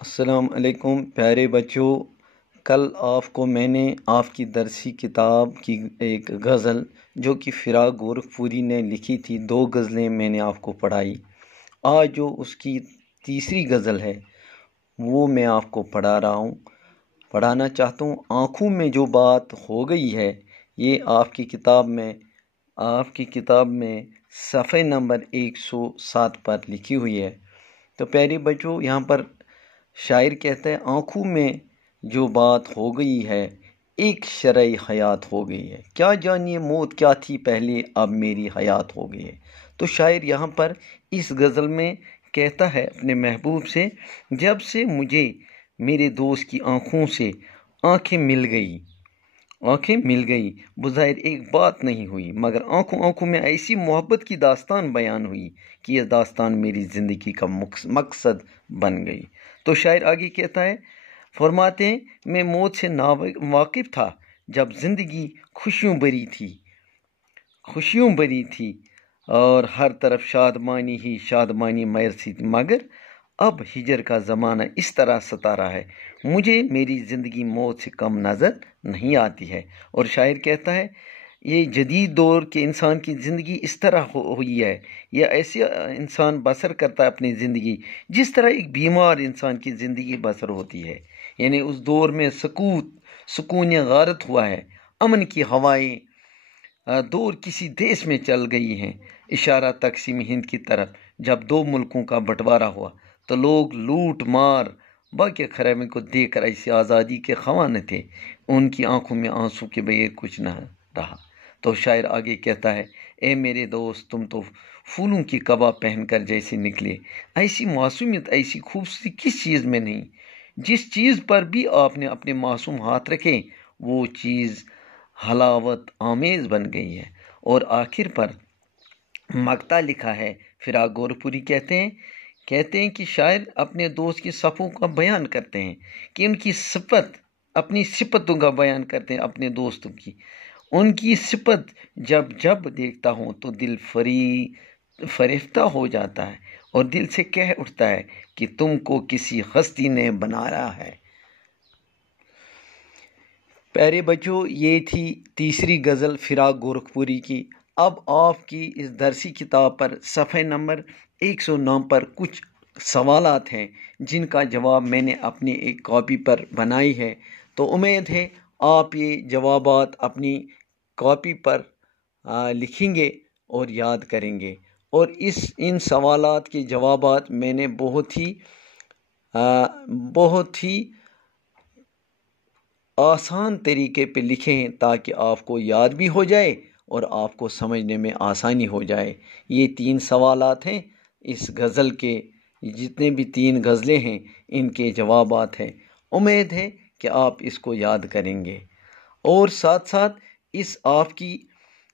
السلام علیکم پیارے بچوں، کل آپ کو میں نے آپ کی درسی کتاب کی ایک غزل جو کہ فراق گورکھپوری نے لکھی تھی، 2 غزلیں میں نے آپ کو پڑھائی۔ آج جو اس کی تیسری غزل ہے وہ میں آپ کو پڑھانا چاہتا ہوں۔ آنکھوں میں جو بات ہو گئی ہے، یہ آپ کی کتاب میں صفحے نمبر 107 پر لکھی ہوئی ہے۔ تو پیارے بچوں، یہاں پر شاعر کہتا ہے، آنکھوں میں جو بات ہو گئی ہے، ایک شرح حیات ہو گئی ہے۔ کیا جانیے موت کیا تھی پہلے، اب میری حیات ہو گئی ہے۔ تو شاعر یہاں پر اس غزل میں کہتا ہے اپنے محبوب سے، جب سے مجھے میرے دوست کی آنکھوں سے آنکھیں مل گئی، بظاہر ایک بات نہیں ہوئی، مگر آنکھوں میں ایسی محبت کی داستان بیان ہوئی کہ یہ داستان میری زندگی کا مقصد بن گئی۔ تو شاعر آگے کہتا ہے، فرماتے ہیں، میں موت سے واقف تھا جب زندگی خوشیوں بری تھی اور ہر طرف شادمانی ہی شادمانی میسر تھی، مگر اب ہجر کا زمانہ اس طرح ستا رہا ہے، مجھے میری زندگی موت سے کم نظر نہیں آتی ہے۔ اور شاعر کہتا ہے، یہ جدید دور کے انسان کی زندگی اس طرح ہوئی ہے، یہ ایسے انسان بسر کرتا ہے اپنی زندگی جس طرح ایک بیمار انسان کی زندگی بسر ہوتی ہے۔ یعنی اس دور میں سکون غارت ہوا ہے، امن کی ہوائیں دور کسی دیش میں چل گئی ہیں، اشارہ تقسیم ہند کی طرف۔ جب 2 ملکوں کا بٹوارا ہوا تو لوگ لوٹ مار باقی خرابی کو دیکھ کر ایسی آزادی کے خواہاں نہ تھے، ان کی آنکھوں میں آنسو کے بغیر کچھ نہ رہا۔ تو شاعر آگے کہتا ہے، اے میرے دوست، تم تو پھولوں کی قبا پہن کر جیسے نکلے، ایسی معصومیت، ایسی خوبصورتی کس چیز میں نہیں؟ جس چیز پر بھی آپ نے اپنے معصوم ہاتھ رکھے وہ چیز حلاوت آمیز بن گئی ہے۔ اور آخر پر مقطع لکھا ہے، فراق گورکھپوری کہتے ہیں کہ شاعر اپنے دوست کی صفوں کا بیان کرتے ہیں کہ ان کی اپنی صفتوں کا بیان کرتے ہیں، اپنے دوستوں کی ان کی صفت جب دیکھتا ہوں تو دل فریفتہ ہو جاتا ہے اور دل سے کہہ اٹھتا ہے کہ تم کو کسی ہستی نے بنایا ہے۔ پیارے بچوں، یہ تھی تیسری غزل فراق گورکھپوری کی۔ اب آپ کی اس درسی کتاب پر صفحے نمبر 109 پر کچھ سوالات ہیں جن کا جواب میں نے اپنی ایک کاپی پر بنائی ہے۔ تو امید ہے آپ یہ جوابات اپنی کاپی پر لکھیں گے اور یاد کریں گے۔ اور ان سوالات کے جوابات میں نے بہت ہی آسان طریقے پہ لکھے ہیں تاکہ آپ کو یاد بھی ہو جائے اور آپ کو سمجھنے میں آسانی ہو جائے۔ یہ 3 سوالات ہیں اس غزل کے، جتنے بھی 3 غزلیں ہیں ان کے جوابات ہیں۔ امید ہے کہ آپ اس کو یاد کریں گے۔ اور ساتھ ساتھ اس آپ کی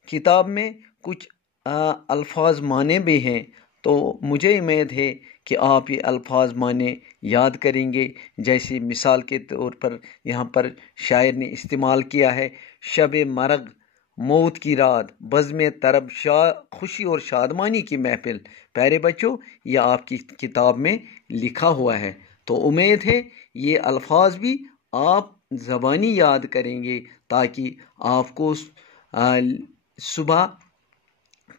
کتاب میں کچھ الفاظ معنی بھی ہیں، تو مجھے امید ہے کہ آپ یہ الفاظ معنی یاد کریں گے۔ جیسے مثال کے طور پر یہاں پر شاعر نے استعمال کیا ہے، شب مرگ، موت کی رات، بزم طرب، خوشی اور شادمانی کی محفل۔ پیارے بچوں، یہ آپ کی کتاب میں لکھا ہوا ہے، تو امید ہے یہ الفاظ بھی آپ زبانی یاد کریں گے تاکہ آپ کو صبح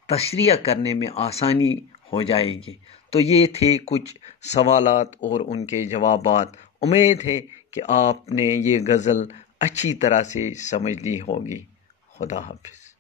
تشریح کرنے میں آسانی ہو جائے گی۔ تو یہ تھے کچھ سوالات اور ان کے جوابات۔ امید ہے کہ آپ نے یہ غزل اچھی طرح سے سمجھ لی ہوگی۔ خدا حافظ۔